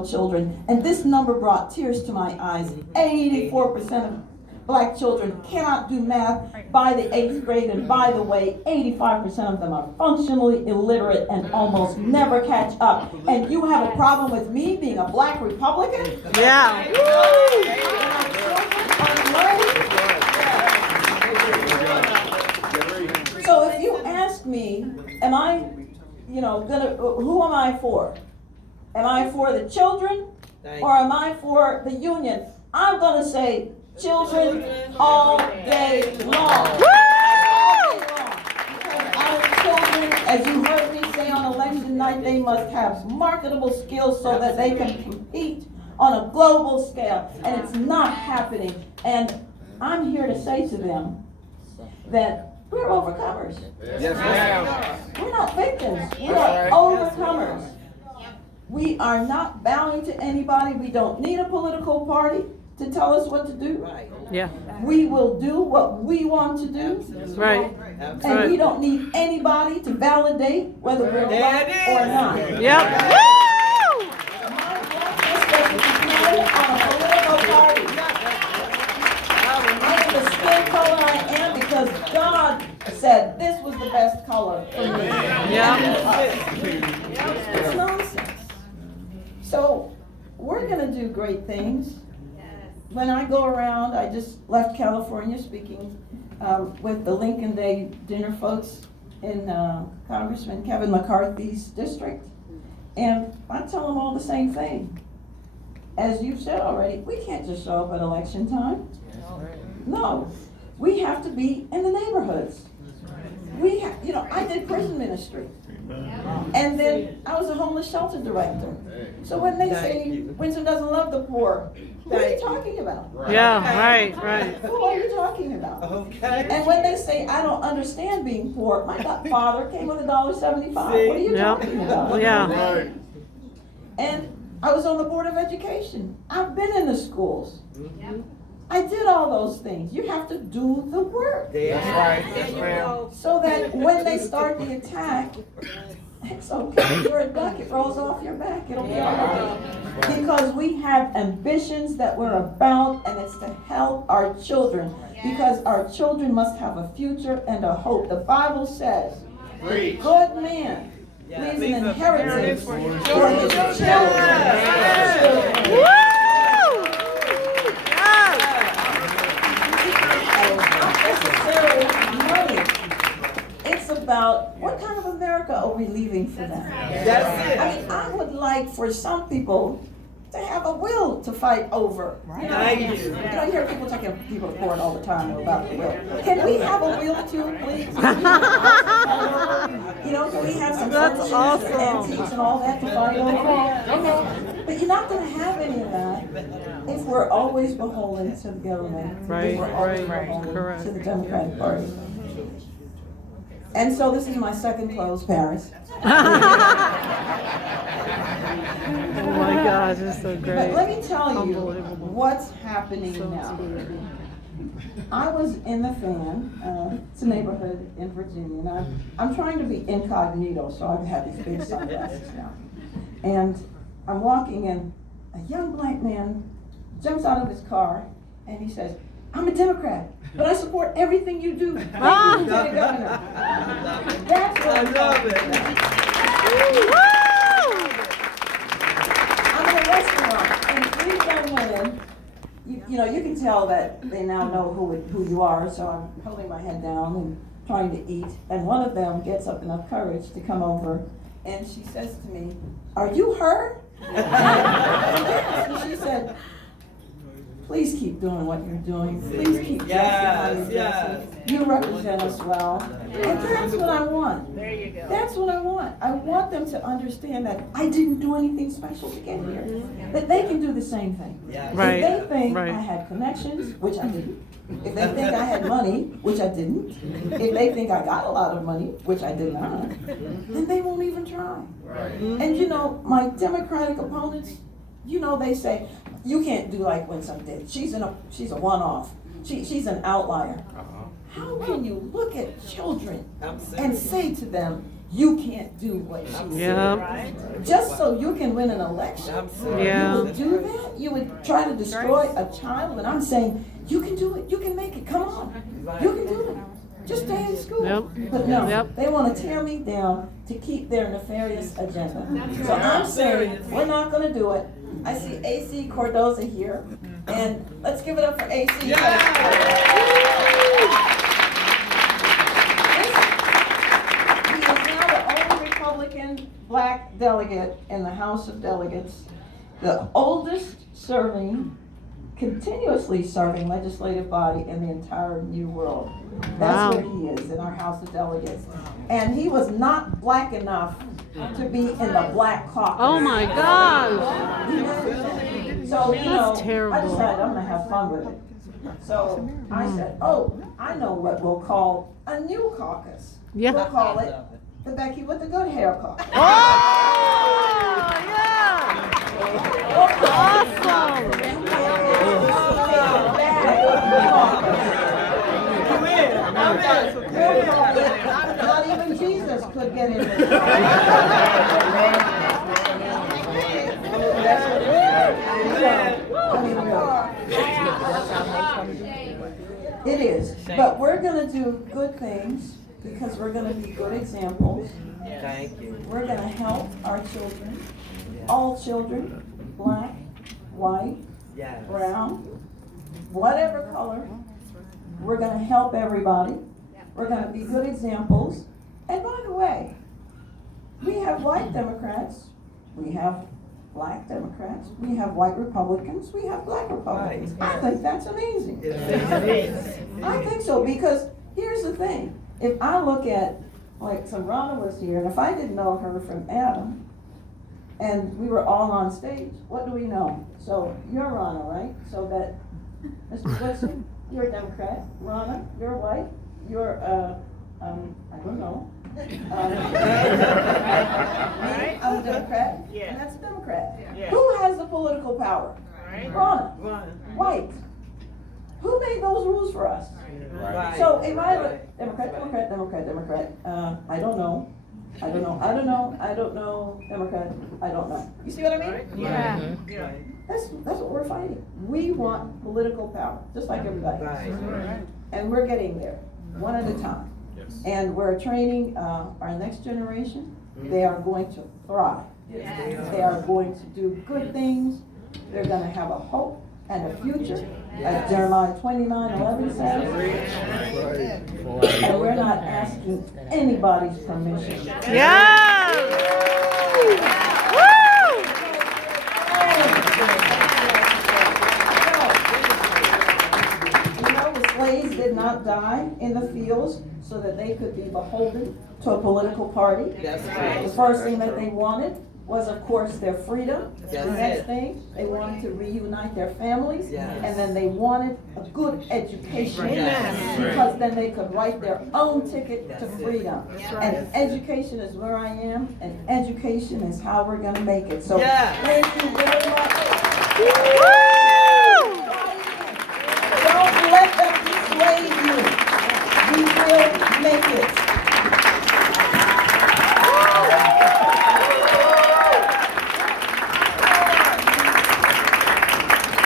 little children. And this number brought tears to my eyes. 84% of black children cannot do math by the 8th grade, and by the way, 85% of them are functionally illiterate and almost never catch up. And you have a problem with me being a black Republican? Yeah. So if you ask me, am I, who am I for? Am I for the children or am I for the union? I'm gonna say children all day long. Because our children, as you heard me say on election night, they must have marketable skills so that they can compete on a global scale. And it's not happening. And I'm here to say to them that we're overcomers. Yes, ma'am. We're not victims. We are overcomers. We are not bowing to anybody. We don't need a political party to tell us what to do. Yeah. We will do what we want to do. Right. And we don't need anybody to validate whether we're black or not. Yep. My blackness doesn't depend on a political party. I am the skin color I am because God said this was the best color for me. Yeah. It's nonsense. So we're going to do great things. When I go around, I just left California speaking with the Lincoln Day dinner folks in Congressman Kevin McCarthy's district. And I tell them all the same thing. As you've said already, we can't just show up at election time. No, we have to be in the neighborhoods. I did prison ministry. And then I was a homeless shelter director. So when they say Winsome doesn't love the poor, who are you talking about? Yeah, right. Who are you talking about? Okay. And when they say I don't understand being poor, my father came with $1.75. What are you talking about? Yeah. And I was on the Board of Education. I've been in the schools. I did all those things. You have to do the work. That's right. Yes, ma'am. So that when they start the attack, it's okay. You're a duck. It rolls off your back. It'll be all right. Because we have ambitions that we're about, and it's to help our children. Because our children must have a future and a hope. The Bible says, a good man leaves an inheritance for his children. It's about what kind of America are we leaving for them? That's it. I mean, I would like for some people to have a will to fight over. You hear people talking, people report all the time about the will. Can we have a will too, please? Can we have some That's awesome. antiques and all that to fight over? But you're not going to have any of that if we're always beholden to the government. Right, if we're always right, beholden correct. to the Democratic Party. And so this is my second close, Paris. Oh my gosh, it's so great. But let me tell you Unbelievable. what's happening now. I was in the fan. It's a neighborhood in Virginia. And I'm trying to be incognito, so I have these big sunglasses now. And I'm walking, and a young black man jumps out of his car, and he says, "I'm a Democrat, but I support everything you do. Thank you, Lieutenant Governor." That's what I I'm love talking it. about. I'm in a restaurant, and three young women, you can tell that they now know who you are, so I'm holding my head down and trying to eat. And one of them gets up enough courage to come over, and she says to me, "Are you her?" And she said, "Please keep doing what you're doing. Please keep dressing how you're dressing. You represent us well." And that's what I want. There you go. That's what I want. I want them to understand that I didn't do anything special to get here. That they can do the same thing. Right, If they think right. I had connections, which I didn't. If they think I had money, which I didn't. If they think I got a lot of money, which I did not, then they won't even try. And my Democratic opponents, they say, "You can't do like Winsome did. She's a one-off. She's an outlier." How can you look at children and say to them, you can't do what she said. Yeah. Just so you can win an election, Yeah. you would do that? You would try to destroy a child? And I'm saying, you can do it, you can make it, come on. You can do it. Just stay in school. Yep. But no, Yep. they want to tear me down to keep their nefarious agenda. So I'm saying, we're not going to do it. I see AC Cordoza here, and let's give it up for AC. He is now the only Republican black delegate in the House of Delegates, the oldest continuously serving legislative body in the entire New World. That's Wow. where he is, in our House of Delegates. And he was not black enough to be in the Black Caucus. Oh my gosh. So, you know, terrible. I decided I'm gonna have fun with it. So I said, oh, I know what we'll call a new caucus. Yeah. We'll call it the Becky with the good hair caucus. Oh, yeah. Awesome. Not even Jesus could get in this. It is, but we're gonna do good things because we're gonna be good examples. Thank you. We're gonna help our children, all children, black, white, Yes. brown, whatever color. We're gonna help everybody. We're gonna be good examples. And by the way, we have white Democrats, we have black Democrats, we have white Republicans, we have black Republicans. I think that's amazing. I think so, because here's the thing. If I look at, like, so Ronna was here, and if I didn't know her from Adam, and we were all on stage, what do we know? So you're Ronna, right? So that, Mr. Woodson, you're a Democrat. Ronna, you're white. You're, I don't know. I'm a Democrat, and that's a Democrat. Who has the political power? Ronna, white. Who made those rules for us? So if I look, Democrat, I don't know, Democrat, I don't know. You see what I mean? Yeah. That's what we're fighting. We want political power, just like everybody else. And we're getting there, one at a time. And we're training our next generation. They are going to thrive. They are going to do good things. They're going to have a hope and a future, as Jeremiah 29:11 says. And we're not asking anybody's permission. Yeah. Woo! You know, the slaves did not die in the fields so that they could be beholden to a political party. The first thing that they wanted was, of course, their freedom. The next thing, they wanted to reunite their families. And then they wanted a good education. Because then they could write their own ticket to freedom. And education is where I am, and education is how we're going to make it. So thank you very much.